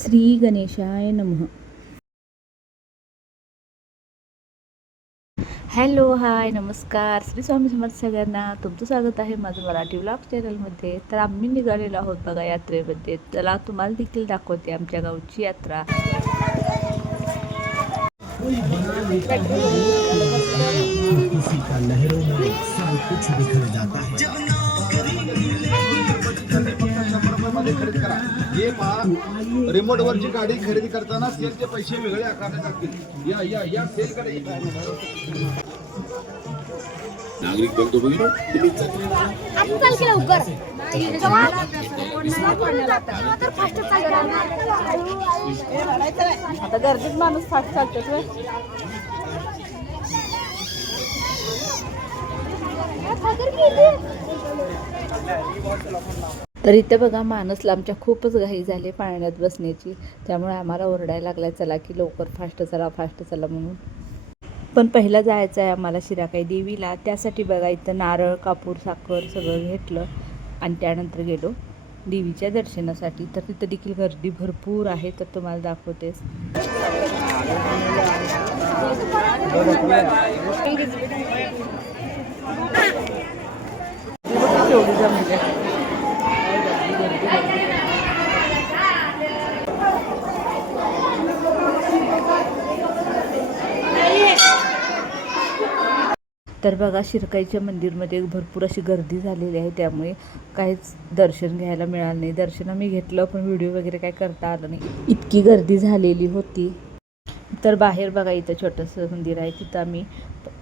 श्री गणेशाय नमः. हॅलो, हाय, नमस्कार. श्री स्वामी समर्थ सगळ्यांना. तुमचं स्वागत आहे माझं मराठी व्लॉग चॅनलमध्ये. तर आम्ही निघालेलो आहोत बघा यात्रेमध्ये. चला तुम्हाला देखील दाखवते आमच्या गावची यात्रा. रिमोट वरची गाडी खरेदी करताना सेलचे पैसे वेगळे आकारण्यात लागतील. या सेलकडे नागरिक बघतो बघितलं आता गर्दीत माणूस फास्ट चालतोय. तर इथे बघा माणसला आमच्या खूपच घाई झाली पाण्यात बसण्याची. त्यामुळे आम्हाला ओरडायला लागलाय, चला की लवकर फास्ट चला म्हणून. पण पहिला जायचं आहे आम्हाला शिराकाई देवीला. त्यासाठी बघा इथं नारळ, कापूर, साखर सगळं घेतलं आणि त्यानंतर गेलो देवीच्या दर्शनासाठी. तर तिथं देखील गर्दी भरपूर आहे, तर तुम्हाला दाखवतेस. तर बघा शिरकाईच्या मंदिरमध्ये भरपूर अशी गर्दी झालेली आहे, त्यामुळे काहीच दर्शन घ्यायला मिळालं नाही. दर्शन आम्ही घेतलं पण व्हिडिओ वगैरे काय करता आलं नाही, इतकी गर्दी झालेली होती. तर बाहेर बघा इथं छोटंसं मंदिर आहे, तिथं आम्ही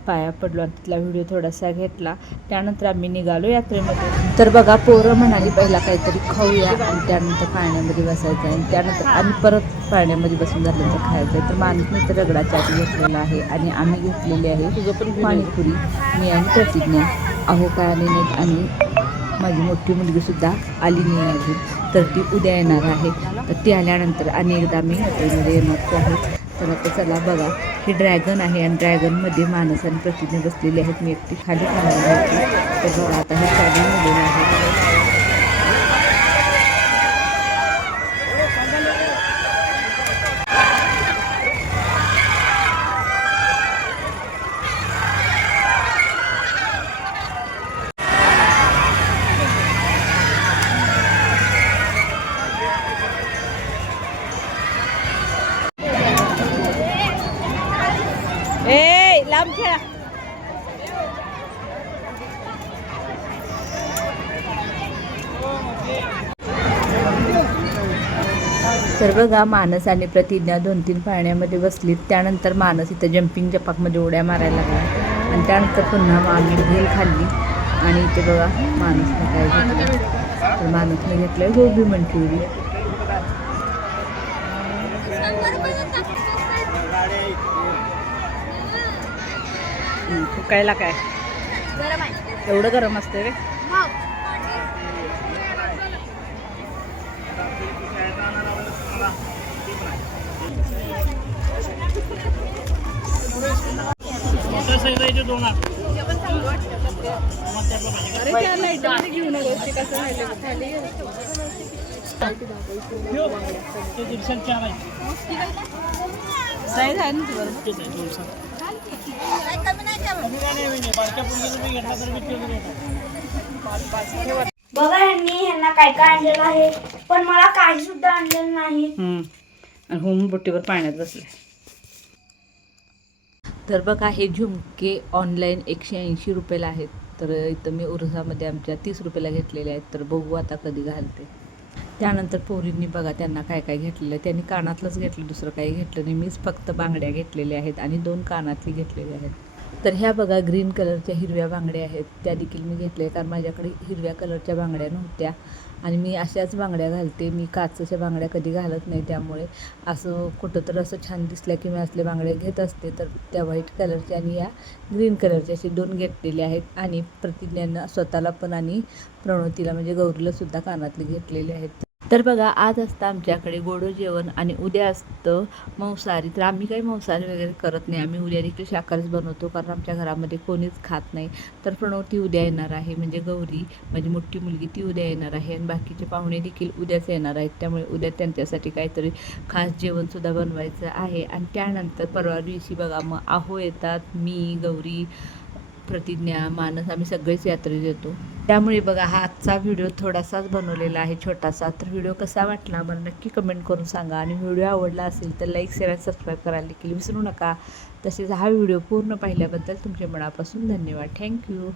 पाया पडलो आणि तिथला व्हिडिओ थोडासा घेतला. त्यानंतर आम्ही निघालो यात्रेमध्ये. तर बघा पोरं म्हणाली पहिला काहीतरी खाऊया आणि त्यानंतर पाण्यामध्ये बसायचं आहे आणि त्यानंतर आम्ही परत पाण्यामध्ये बसून झाल्यानंतर खायचं आहे. तर माणूसने तर रगडाच्या आधी घेतलेला आहे आणि आम्ही घेतलेली आहे तुझं पण पाणीपुरी. मी आणि प्रतिज्ञा अहो काय आली नाहीत आणि माझी मोठी मुलगीसुद्धा आली नाही अजून, तर ती उद्या येणार आहे. तर ती आल्यानंतर अनेकदा मी हॉटेलमध्ये येणार आहे. तर आता चला बघा हे ड्रॅगन आहे आणि ड्रॅगनमध्ये माणस आणि प्रतिज्ञा बसलेली आहेत. मी एकटी खाली थांबलेली होती. तर बघा आता हे चालू झालेलं आहे. लांब खेळा. तर बघा मानस आणि प्रतिज्ञा 2-3 पाण्यामध्ये बसलीत. त्यानंतर मानस इथं जम्पिंग जपाकमध्ये उड्या मारायला लागला आणि त्यानंतर पुन्हा आम्ही भेल खाल्ली. आणि इथे बघा मानसने काय घेतलं, तर मानसने घेतलं गोबी मंचुरी. फुकायला काय एवढं गरम असते रे. बघा ह्यांना काय काय आणलेलं आहे, पण मला काही सुद्धा आणलेलं नाही. आणि होम बोटीवर पाण्यात बसले. तर बघा हे झुमके ऑनलाईन 180 रुपयाला आहेत. तर इथं मी उरसामध्ये आमच्या 30 रुपयाला घेतलेले आहेत. तर बघू आता कधी घालते. त्यानंतर पोरींनी बघा त्यांना काय काय घेतलेलं आहे. त्यांनी कानातलंच घेतलं, दुसरं काही घेतलं नाही. मीच फक्त बांगड्या घेतलेल्या आहेत आणि 2 कानातली घेतलेले आहेत. तर ह्या बघा ग्रीन कलरच्या हिरव्या बांगड्या आहेत, त्या देखील मी घेतल्या कारण माझ्याकडे हिरव्या कलरच्या बांगड्या नव्हत्या आणि मी अशाच बांगड्या घालते. मी काचेच्या बांगड्या कधी घालत नाही, त्यामुळे असं कुठं तर असं छान दिसल्या की मी असले बांगड्या घेत असते. तर त्या व्हाईट कलरच्या आणि या ग्रीन कलरच्या असे 2 घेतलेले आहेत. आणि प्रतिज्ञानं स्वतःला पण आणि प्रणोतीला म्हणजे गौरीलासुद्धा कानातले घेतलेले आहेत. तर बघा आज असतं आमच्याकडे गोडं जेवण आणि उद्या असतं मांसाहारी. तर आम्ही काही मांसाहारी वगैरे करत नाही, आम्ही उद्या देखील शाकाहारीच बनवतो कारण आमच्या घरामध्ये कोणीच खात नाही. तर प्रणव ती उद्या येणार आहे, म्हणजे गौरी माझी मोठी मुलगी ती उद्या येणार आहे आणि बाकीचे पाहुणे देखील उद्याच येणार आहेत. त्यामुळे उद्या त्यांच्यासाठी काहीतरी खास जेवणसुद्धा बनवायचं आहे. आणि त्यानंतर परवा दिवशी बघा मग आहो येतात, मी गौरी प्रतिज्ञा मानस आम्ही सगळेच यात्रेत येतो. त्यामुळे बघा हा आजचा व्हिडिओ थोडासाच बनवलेला आहे, छोटासा. तर व्हिडिओ कसा वाटला मला नक्की कमेंट करून सांगा आणि व्हिडिओ आवडला असेल तर लाईक शेअर आणि सबस्क्राईब करायला देखील विसरू नका. तसेच हा व्हिडिओ पूर्ण पाहिल्याबद्दल तुमच्या मनापासून धन्यवाद. थँक्यू.